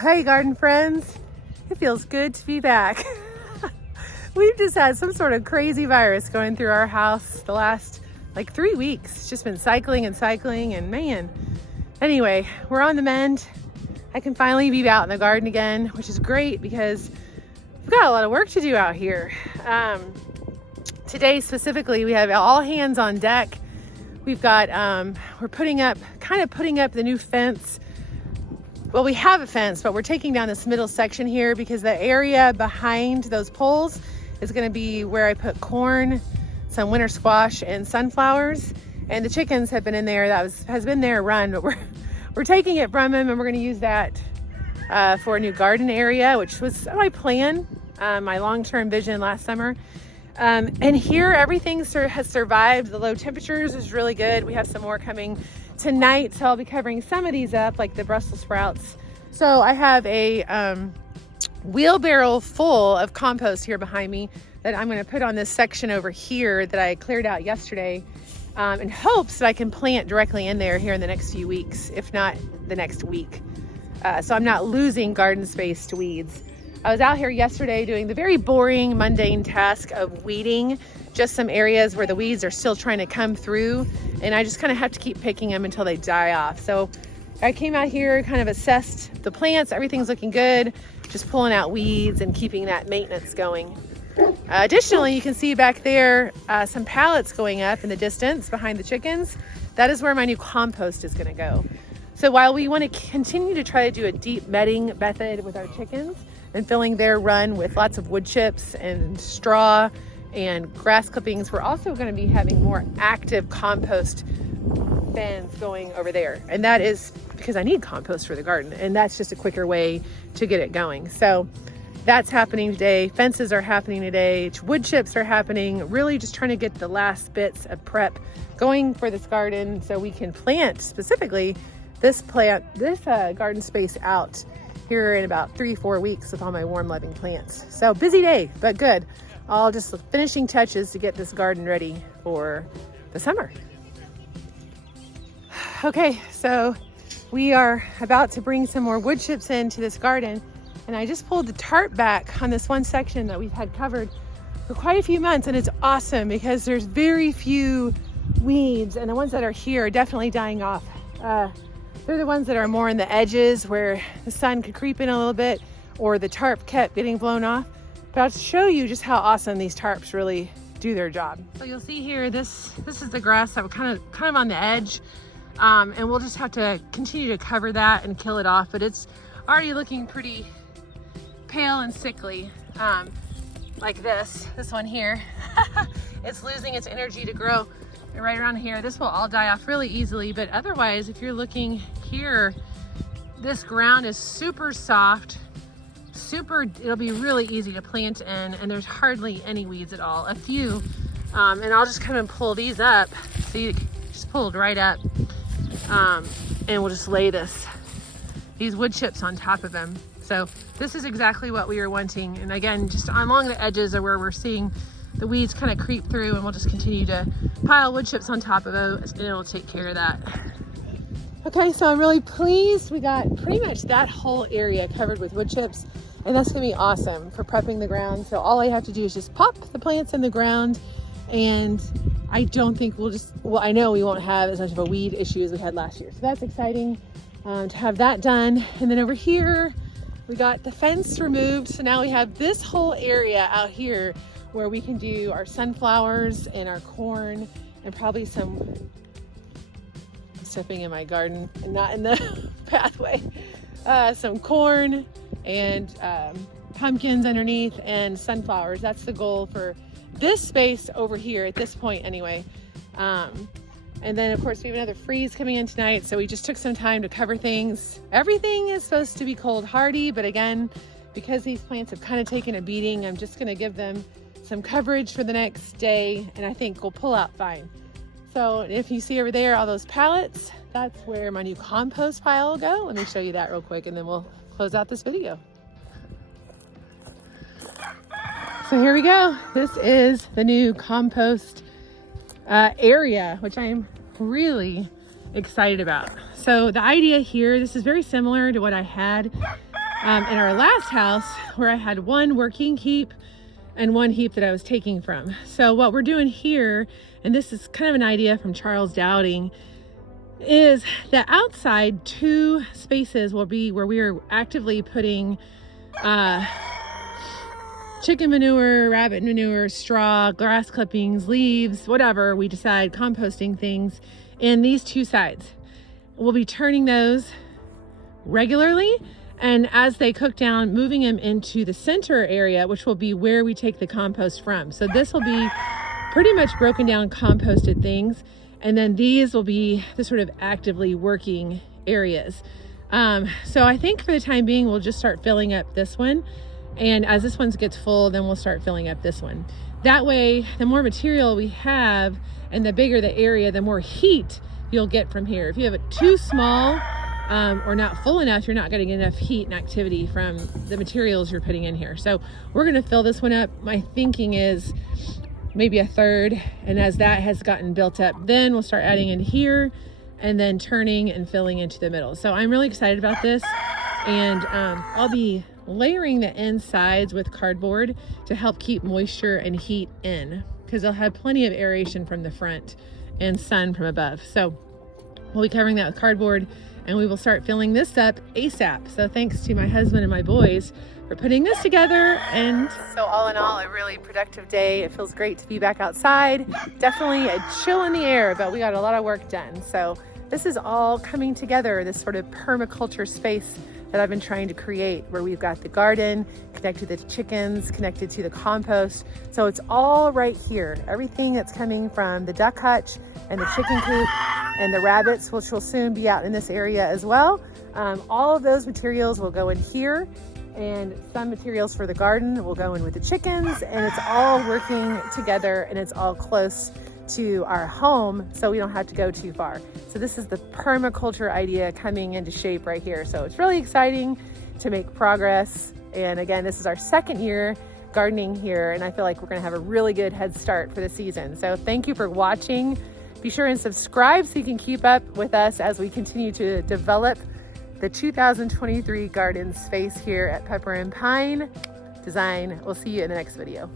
Hey garden friends, it feels good to be back. We've just had some sort of crazy virus going through our house the last like 3 weeks. It's just been cycling and man. Anyway, we're on the mend. I can finally be out in the garden again, which is great because we've got a lot of work to do out here. Today specifically, we have all hands on deck. We've got, we're putting up the new fence. Well, we have a fence, but we're taking down this middle section here because the area behind those poles is going to be where I put corn, some winter squash, and sunflowers. And the chickens have been in there. Has been their run, but we're taking it from them, and we're going to use that for a new garden area, which was my plan, my long-term vision last summer. And here everything has survived. The low temperatures is really good. We have some more coming tonight, so I'll be covering some of these up, like the Brussels sprouts. So I have a wheelbarrow full of compost here behind me that I'm going to put on this section over here that I cleared out yesterday, in hopes that I can plant directly in there here in the next few weeks, if not the next week. So I'm not losing garden space to weeds. I was out here yesterday doing the very boring, mundane task of weeding just some areas where the weeds are still trying to come through, and I just kind of have to keep picking them until they die off. So I came out here, kind of assessed the plants. Everything's looking good, just pulling out weeds and keeping that maintenance going. Additionally, you can see back there some pallets going up in the distance behind the chickens. That is where my new compost is going to go. So while we want to continue to try to do a deep bedding method with our chickens and filling their run with lots of wood chips and straw and grass clippings, we're also going to be having more active compost bins going over there. And that is because I need compost for the garden, and that's just a quicker way to get it going. So that's happening today. Fences are happening today. Wood chips are happening. Really just trying to get the last bits of prep going for this garden so we can plant specifically this garden space out here in about 3-4 weeks with all my warm loving plants. So busy day, but good. All just finishing touches to get this garden ready for the summer. Okay, so we are about to bring some more wood chips into this garden, and I just pulled the tarp back on this one section that we've had covered for quite a few months, and it's awesome because there's very few weeds, and the ones that are here are definitely dying off. They're the ones that are more in the edges where the sun could creep in a little bit, or the tarp kept getting blown off. But I'll show you just how awesome these tarps really do their job. So you'll see here, this is the grass that we're kind of on the edge, and we'll just have to continue to cover that and kill it off. But it's already looking pretty pale and sickly, like this one here. It's losing its energy to grow. And right around here, this will all die off really easily. But otherwise, if you're looking here, this ground is super soft. It'll be really easy to plant in, and there's hardly any weeds at all. A few, and I'll just come and pull these up. See, just pulled right up, and we'll just lay these wood chips on top of them. So this is exactly what we were wanting. And again, just along the edges are where we're seeing the weeds kind of creep through, and we'll just continue to pile wood chips on top of those, and it'll take care of that. Okay, so I'm really pleased. We got pretty much that whole area covered with wood chips, and that's gonna be awesome for prepping the ground. So all I have to do is just pop the plants in the ground, and I don't think I know we won't have as much of a weed issue as we had last year. So that's exciting to have that done. And then over here, we got the fence removed. So now we have this whole area out here where we can do our sunflowers and our corn, and probably I'm stepping in my garden and not in the pathway. Some corn and pumpkins underneath, and sunflowers. That's the goal for this space over here at this point anyway. And then of course we have another freeze coming in tonight, so we just took some time to cover things. Everything is supposed to be cold hardy, but again, because these plants have kind of taken a beating, I'm just going to give them some coverage for the next day, and I think we'll pull out fine. So if you see over there all those pallets, that's where my new compost pile will go. Let me show you that real quick, and then we'll close out this video. So here we go. This is the new compost area, which I'm really excited about. So the idea here, this is very similar to what I had in our last house where I had one working heap and one heap that I was taking from. So what we're doing here, and this is kind of an idea from Charles Dowding, is the outside 2 spaces will be where we are actively putting chicken manure, rabbit manure, straw, grass clippings, leaves, whatever we decide, composting things in these 2 sides. We'll be turning those regularly, and as they cook down, moving them into the center area, which will be where we take the compost from. So this will be pretty much broken down composted things, and then these will be the sort of actively working areas. So I think for the time being, we'll just start filling up this one. And as this one gets full, then we'll start filling up this one. That way, the more material we have and the bigger the area, the more heat you'll get from here. If you have it too small or not full enough, you're not getting enough heat and activity from the materials you're putting in here. So we're gonna fill this one up. My thinking is maybe a third. And as that has gotten built up, then we'll start adding in here and then turning and filling into the middle. So I'm really excited about this. And I'll be layering the insides with cardboard to help keep moisture and heat in, because they'll have plenty of aeration from the front and sun from above. So we'll be covering that with cardboard, and we will start filling this up ASAP. So thanks to my husband and my boys for putting this together. And so all in all, a really productive day. It feels great to be back outside. Definitely a chill in the air, but we got a lot of work done. So this is all coming together, this sort of permaculture space that I've been trying to create, where we've got the garden connected to the chickens, connected to the compost. So it's all right here. Everything that's coming from the duck hutch and the chicken coop and the rabbits, which will soon be out in this area as well. All of those materials will go in here, and some materials for the garden will go in with the chickens, and it's all working together, and it's all close to our home, so we don't have to go too far. So this is the permaculture idea coming into shape right here. So it's really exciting to make progress. And again, this is our 2nd year gardening here, and I feel like we're gonna have a really good head start for the season. So thank you for watching. Be sure and subscribe so you can keep up with us as we continue to develop the 2023 garden space here at Pepper and Pine Design. We'll see you in the next video.